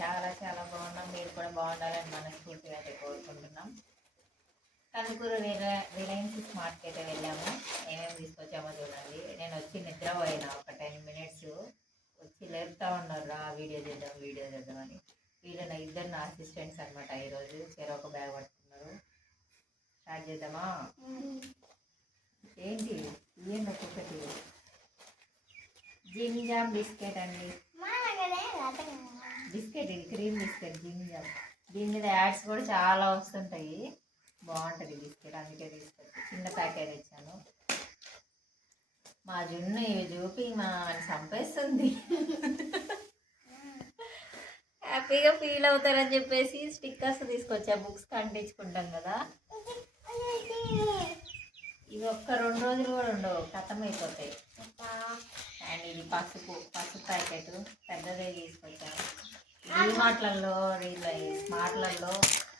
చాలా చాలా బాగున్నాం. మీరు కూడా బాగుండాలని మనస్ఫూర్తిగా అయితే కోరుకుంటున్నాం. కందుకూరు రిలయన్స్ స్మార్ట్కి అయితే వెళ్ళాము. ఏమేమి తీసుకొచ్చామో చూడండి. నేను వచ్చి నిద్రపోయినా ఒక 10 minutes. వచ్చి లేపుతా ఉన్నారు, రా వీడియో చేద్దాం అని. వీళ్ళు నా ఇద్దరు నా అసిస్టెంట్స్ అనమాట. ఈరోజు చెరొక బ్యాగ్ పట్టుకున్నారు. స్టార్ట్ చేద్దామా? ఏంటి ఇవ్వండి ఒక్కొక్కటి. జిమ్ జామ్ బిస్కెట్ అండి. బిస్కెట్ ఇది క్రీమ్ బిస్కెట్ జిమ్ జామ్. దీని మీద యాడ్స్ కూడా చాలా వస్తుంటాయి. బాగుంటుంది బిస్కెట్, అందుకే తీసుకొచ్చి చిన్న ప్యాకెట్ ఇచ్చాను. మా జున్ను ఇవి చూపి మా చంపేస్తుంది. హ్యాపీగా ఫీల్ అవుతారని చెప్పేసి స్టిక్కర్స్ తీసుకొచ్చా. బుక్స్ కంటించుకుంటాం కదా, ఇవి ఒక్క 2 రోజులు కూడా ఉండవు, ఖతం అయిపోతాయి. అండ్ ఇది పసుపు ప్యాకెట్ పెద్దదే తీసుకొచ్చాను. డీమార్ట్లలో స్మార్ట్లలో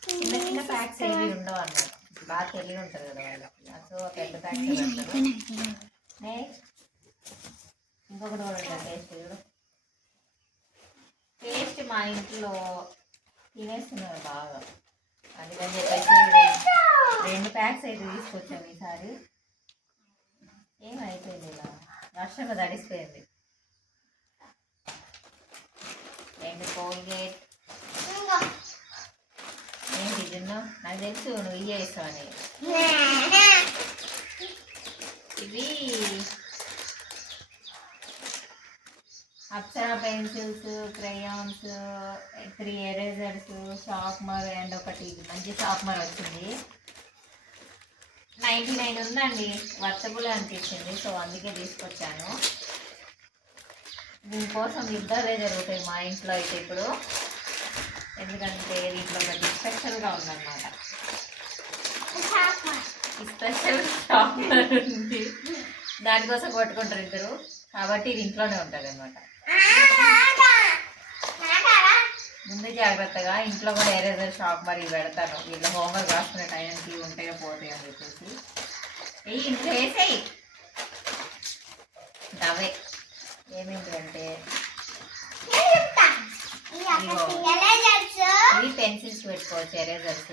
చిన్న చిన్న ప్యాక్స్ ఏవి ఉండవు అన్నమాట. బాగా తెలివి ఉంటుంది కదా వాళ్ళకి. సో పెద్ద ప్యాక్స్ నెక్స్ట్ ఇంకొకటి కూడా ఉంటుంది పేస్ట్ మా ఇంట్లో తినేస్తున్నారు బాగా, అందుకని చెప్పేసి 2 ప్యాక్స్ అయితే తీసుకొచ్చాము ఈసారి. ఏమైపోయింది ఇలా వర్షంలో తడిసిపోయింది. 2 కోల్గేట్. ఏంటి జున్ను, నాకు తెలుసు నువ్వు ఇయ్యే ఇస్తావని. ఇవి Apsara pencils, crayons, 3 erasers, sharpener and ఒకటి మంచి షార్ప్నర్ వచ్చింది. 99 ఉందండి, వర్తబుల్ అనిపించింది. సో అందుకే తీసుకొచ్చాను. దీనికోసం యుద్ధాలే జరుగుతాయి మా ఇంట్లో అయితే ఇప్పుడు. ఎందుకంటే దీంట్లో ఒకటి స్పెషల్గా ఉందన్నమాట. స్పెషల్ షార్ప్నర్ ఉంది, దానికోసం కొట్టుకుంటారు ఇద్దరు. కాబట్టి ఇది ఇంట్లోనే ఉంటుంది అనమాట. ముందు జాగ్రత్తగా ఇంట్లో కూడా ఎరేజర్ షార్ప్నర్ ఇవి పెడతాను. వీళ్ళ హోంవర్క్ రాసుకునే టైంకి ఉంటాయో పోతాయి అని చెప్పేసి. ఇంట్లో వేసేయి అవే. ఏమేంటంటే ఇవి పెన్సిల్స్ పెట్టుకోవచ్చు, ఎరేజర్స్,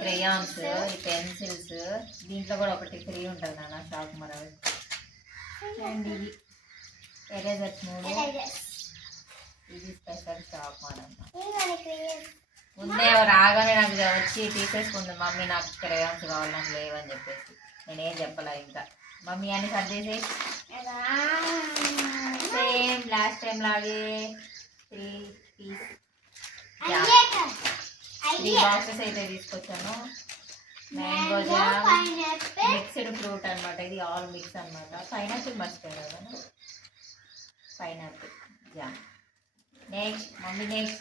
క్రేయాన్స్, ఈ పెన్సిల్స్. దీంట్లో కూడా ఒకటి ఫ్రీ ఉంటుంది నాన్న షార్ప్నర్. అండ్ ఇది ఎరేజర్స్ 3. ఇది స్పెషల్ షార్ప్నర్ అన్నమాట. ముందే రాగానే నాకు వచ్చి తీసేసుకుంది మమ్మీ, నాకు క్రేయాన్స్ కావాలి, నాకు లేవని చెప్పేసి. నేనేం చెప్పలే ఇంకా. మమ్మీ అని సర్దేసి సేమ్ లాస్ట్ టైం లాగే 3 బాక్సెస్ అయితే తీసుకొచ్చాను. మ్యాంగో జామ్, మిక్స్డ్ ఫ్రూట్ అనమాట. ఇది ఆల్ మిక్స్ అనమాట. పైనాపిల్ మర్చిపోయాను కదా, pineapple jam. Next mummy next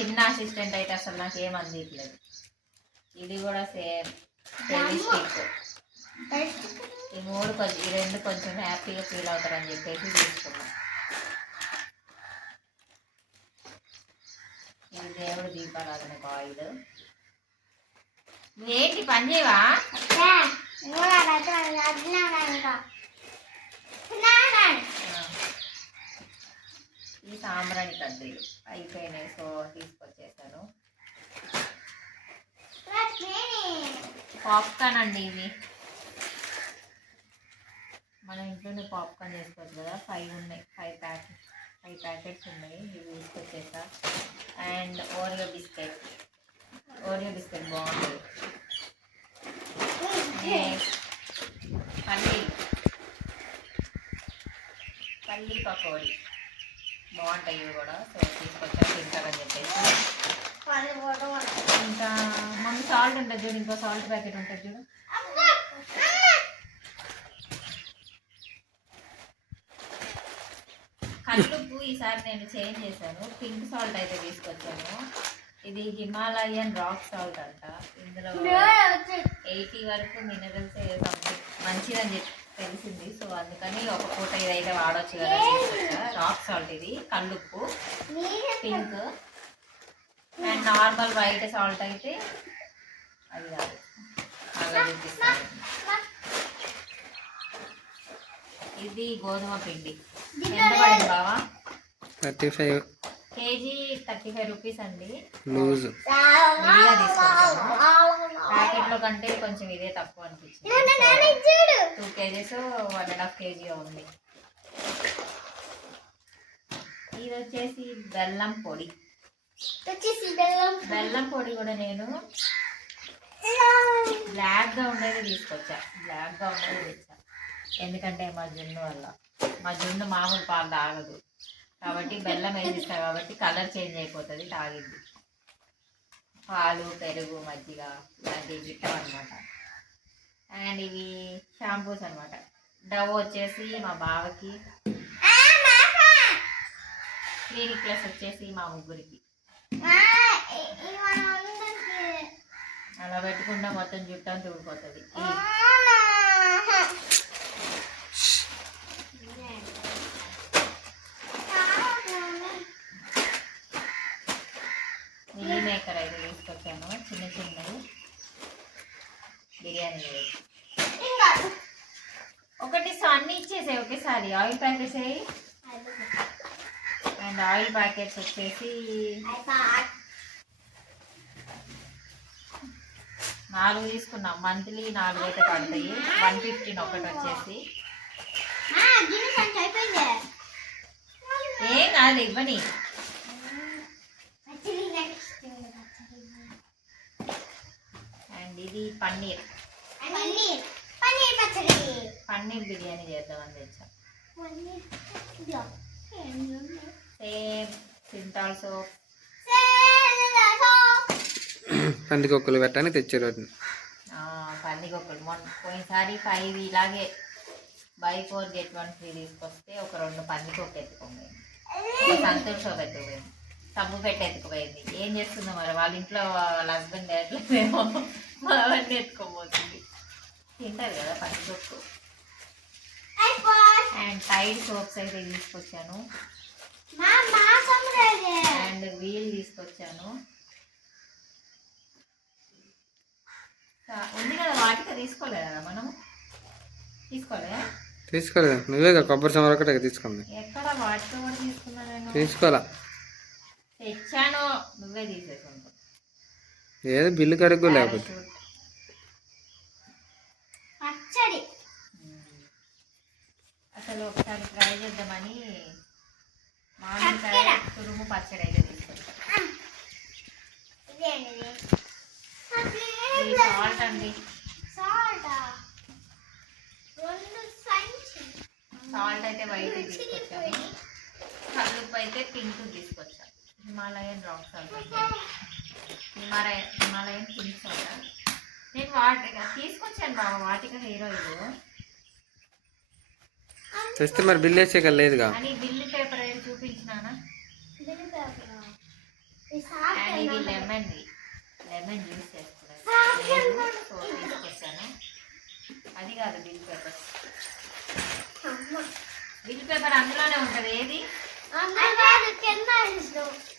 చిన్న అసిస్టెంట్ అయితే అసలు నాకు ఏం అందిట్లేదు. ఇది కూడా సేమ్ స్టిక్. ఈ 3 కొంచెం, ఈ 2 కొంచెం హ్యాపీగా ఫీల్ అవుతారని చెప్పేసి తీసుకున్నాం. ఇది దేవుడు దీపారాధన ఆయిల్. నువ్వేంటి పని చేయవా? ఈ సాంబ్రాణి కడ్డీలు అయిపోయినాయి, సో తీసుకొచ్చేసాను. పాప్కార్న్ అండి, ఇవి మనం ఇంట్లోనే పాప్కార్న్ చేసుకోవచ్చు కదా. 5 ఉన్నాయి, 5 ప్యాకెట్స్ ఉన్నాయి. ఇవి తీసుకొచ్చేసా. అండ్ ఓరియో బిస్కెట్ బాగుంటుంది. పల్లీ పకోడీ బాగుంటాయి ఇవి కూడా. సో తీసుకొచ్చా, తింటారని చెప్పేసి. ఇంకా మమ్మీ సాల్ట్ ఉంటుంది చూడు, ఇంకో సాల్ట్ ప్యాకెట్ ఉంటుంది చూడు. కల్లుప్పు ఈసారి నేను చేంజ్ చేశాను. పింక్ సాల్ట్ అయితే తీసుకొచ్చాను. ఇది హిమాలయన్ రాక్ సాల్ట్ అంట. ఇందులో 80 వరకు మినరల్స్ సంథింగ్ మంచిదని చెప్పి తెలిసింది. సో అందుకని ఒక పూట ఇదైతే వాడవచ్చు కదా తీసుకొచ్చా. రాక్ సాల్ట్ ఇది, కల్లుప్పు pink. And normal white salt అయితే అది కాదు, అలా చూపిస్తాను. ఇది గోధుమ పిండి. ఎంత పడింది బావా? 35 కేజీ 35 రూపీస్ అండి. లూజ్ విడిగా తీసుకొచ్చాను. ప్యాకెట్లో కంటే కొంచెం ఇదే తక్కువ అనిపించింది. 2 కేజీస్ 1.5 కేజీ ఉంది. ఇది వచ్చేసి బెల్లం పొడి. బెల్లం పొడి కూడా నేను బ్లాక్గా ఉండేది తీసుకొచ్చా. ఎందుకంటే మా జున్ను వల్ల, మా జున్ను మామూలు పాలు తాగదు కాబట్టి బెల్లం వేసిస్తా కాబట్టి కలర్ చేంజ్ అయిపోతుంది, తాగిద్ది. పాలు, పెరుగు, మజ్జిగ ఇలాంటివి గిట్టం అనమాట. అండ్ ఇవి షాంపూస్ అనమాట. డవ్ వచ్చేసి మా బావకి, క్లినిక్ ప్లస్ వచ్చేసి మా ముగ్గురికి. అలా పెట్టుకుంటా మొత్తం జుట్టు అంతా ఊడిపోతుంది. మిల్లీ మేకర్ అయితే తీసుకొచ్చాను, చిన్న చిన్నవి బిర్యానీ. ఒకటి అన్నీ ఇచ్చేసాయి ఒకేసారి. ఆయిల్ ప్యాకెట్స్ అయ్యి అండ్ ఆయిల్ ప్యాకెట్స్ వచ్చేసి 4 తీసుకున్నాం. మంత్లీ 4 అయితే పడతాయి. 115 ఒకటి వచ్చేసి. ఏం కాదు, ఇవ్వని. అండ్ ఇది పన్నీర్ బిర్యానీ చేద్దామని తెచ్చాం. సేమ్ సింతాల్ సోప్, పందికొక్కలు పెట్టడానికి తెచ్చారు. పందికొక్కలు పోయినసారి 5 ఇలాగే buy 4 get 1 free తీసుకొస్తే ఒక 2 పందికొక్క ఎత్తుకోపోయింది, ఒక సంతూర్ సోప్ ఎత్తుకుపోయింది, సబ్బు పెట్టి ఎత్తుకుపోయింది. ఏం చేస్తుందో మరి, వాళ్ళ ఇంట్లో వాళ్ళ హస్బెండ్ ఎట్లేమో అవన్నీ ఎత్తుకోబోతుంది. తింటారు కదా పందికొక్కు. అండ్ టైడ్ సోప్స్ అయితే తీసుకొచ్చాను. అండ్ వీల్ తీసుకొచ్చాను. ఉంది కదా వాటిక, తీసుకోలేదా మనము? తీసుకోలేదు. నువ్వే కొబ్బరి సమర ఒకటే తీసుకుంది. ఎక్కడ వాటితో కూడా తీసుకున్నా నేను? తీసుకోవాలా, తెచ్చాను, నువ్వే తీసేసుకుంటావు. ఏదో బిల్లు కడుగు లేకపోతే. అసలు ఒకసారి ట్రై చేద్దామని మామిడికాయ తురుము పచ్చడి అయితే తీసుకొచ్చాను. సాల్ట్ అండి, సాల్ట్ అయితే వైట్ తీసుకొచ్చాను. కల్లుప్పు అయితే పింక్ తీసుకొచ్చాను. Himalayan rock salt, Himalayan pink salt. నేను తీసుకొచ్చాను బాబా వాటిక హెయిర్ ఆయిల్. తెస్తే మరి బిల్ వేసే లేదుగా అని బిల్లు పేపర్ అయితే చూపించినానా. అండ్ ఇది లెమన్ జ్యూస్ తీసుకొచ్చాను. అది కాదు బిల్ పేపర్. బిల్ పేపర్ అందులోనే ఉంటుంది. ఏది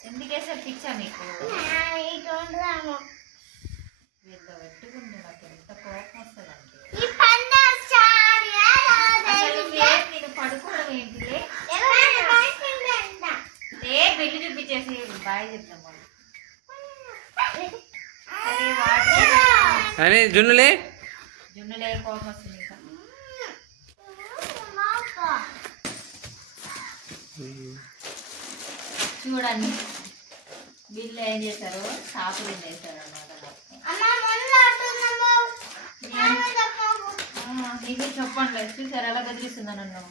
ఎందుకేసారి పిచ్చా మీకు? పెట్టుకుంటే నాకు ఎంత కోపం వస్తుందంటే, నేను పడుకోవడం ఏంటిలే. బిల్లు చూపించేసి బాయ్ చెప్తాం వాళ్ళు. అని జున్నులే కోపం వస్తుంది. ఇంకా చూడండి బిల్లు ఏం చేశారు, షాపులు చేశారు అన్నమాట. నీకు చెప్పండి, చూసారు ఎలా బదిలిస్తుందా నన్ను.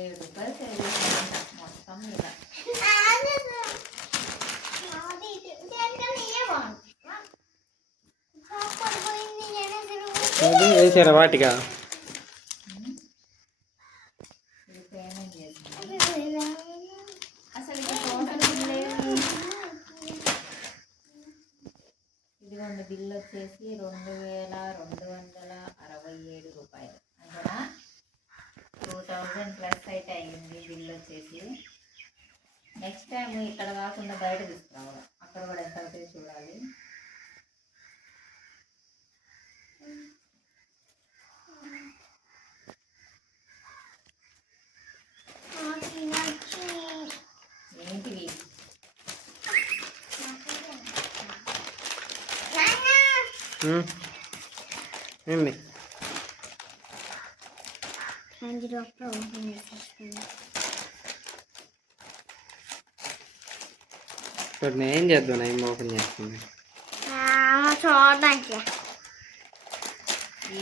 ₹7 మొత్తం మీద. వేసారా వాటిగా? పేమెంట్ చేసింది. అసలు టోటల్ బిల్ ఇదిగోండి. బిల్ వచ్చేసి ₹2267 అంతేనా? 2000 ప్లస్ అయితే అయ్యింది. వచ్చేసి నెక్స్ట్ టైం ఇక్కడ కాకుండా బయట తీసుకురావాలి. అక్కడ కూడా ఎంత అవుతుంది చూడాలి. ఏంటివి ఏంది ఇప్పుడు నేను ఏం చేద్దాం? ఏం ఓపెన్ చేస్తుంది చూడడానికి.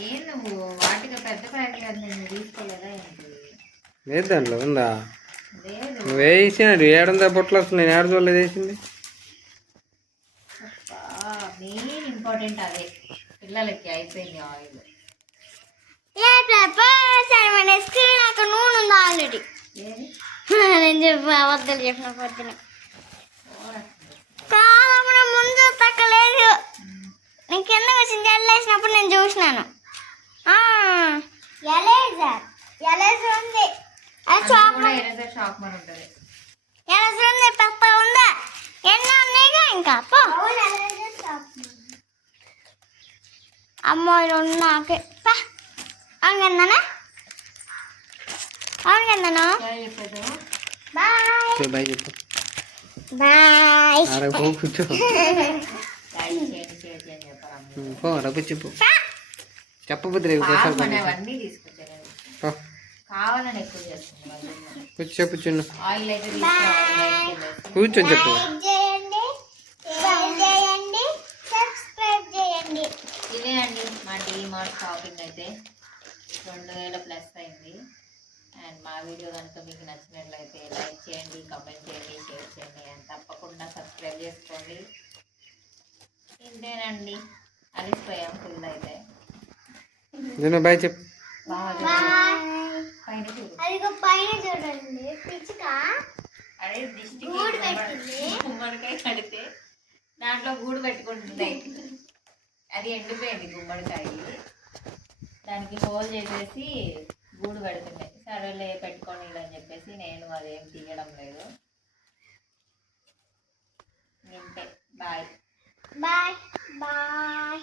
ఏం నువ్వు వాటికి పెద్ద ప్యాకెట్ అది నేను తీసుకోలేదా ఏంటి? లేదు దాంట్లో ఉందా? లేదు. నువ్వు వేసినాడు ఏడంతా పొట్లు వస్తుంది. నేను ఏడ చూడలేదు వేసింది. మెయిన్ ఇంపార్టెంట్ అదే పిల్లలకి అయిపోయింది ఆయిల్. నాకు నూనె ఉంది ఆల్రెడీ. నేను చెప్పి అబద్ధాలు చెప్పిన పొద్దున కాదమ్మా, ముందు తక్కలేదు. నేను కింద వచ్చింది జల్లేసినప్పుడు నేను చూసినాను. ఉంది పెద్ద ఉందా? ఎన్నో ఉన్నాయిగా ఇంకా అమ్మాయిలు ఉన్నాకే అవును అవును బాయ్ బాయ్ చెప్పు. బాయ్ కూర్చో పో రఘు చెప్పు. చెప్పబుద్ది రేపు అవన్నీ తీసుకొచ్చాను. కావాలని ఎక్కువ చేస్తుంది. కూర్చో కూర్చున్నా. ఆయిల్ అయితే తీసుకోవాలి. కూర్చొని చెప్పు. ఇదే అండి మా డీమార్ట్ షాపింగ్ అయితే 2000 ప్లస్ అయింది. అండ్ మా వీడియో కనుక మీకు నచ్చినట్లయితే లైక్ చేయండి, కామెంట్ చేయండి, షేర్ చేయండి అండ్ తప్పకుండా సబ్స్క్రైబ్ చేసుకోండి. ఇంతేనండి, అలిసిపోయాం ఫుల్ అయితే. బాయ్ చెప్పు. పైన చూడండి పిచ్చుక అదే దిష్టి గుమ్మడికాయ కడితే దాంట్లో గూడు పెట్టుకుంటుంది. అది ఎండిపోయింది గుమ్మడికాయ. దానికి హోల్ చేసేసి గూడు పెడుతున్నాయి. సరేలే పెట్టుకొని అని చెప్పేసి నేను అదేం తీయడం లేదు. ఇంతే. Bye bye bye.